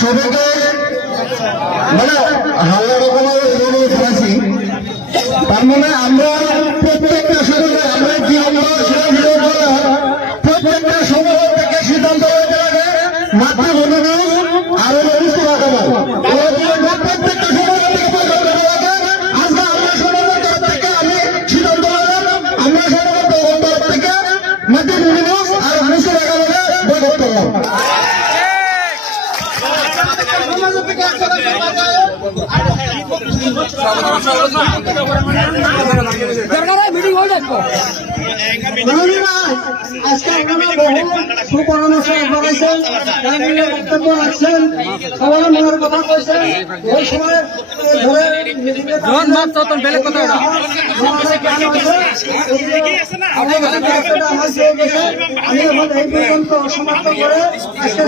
সবাইকে মানে হাল্লা রকমের ফেলেছি। তার মানে আমরা প্রত্যেকটা সময় আমরা কি প্রত্যেকটা সময় থেকে সিদ্ধান্ত হয়ে যাবে মাত্র আরো প্রত্যেকটা সময় থেকে আজকে আমরা সমাজের তরফ থেকে আমি সিদ্ধান্ত আমরা সমাজের তরফ থেকে মাত্র আর 200 টাকা বলে বৈঠক করলাম। আজকে আপনারা বহু সুপরামর্শ করেছেন, বক্তব্য রাখছেন, সবাই মনের কথা কইছেন। ওই সময় আমি এখন এই পর্যন্ত সমাপ্ত করে আজকে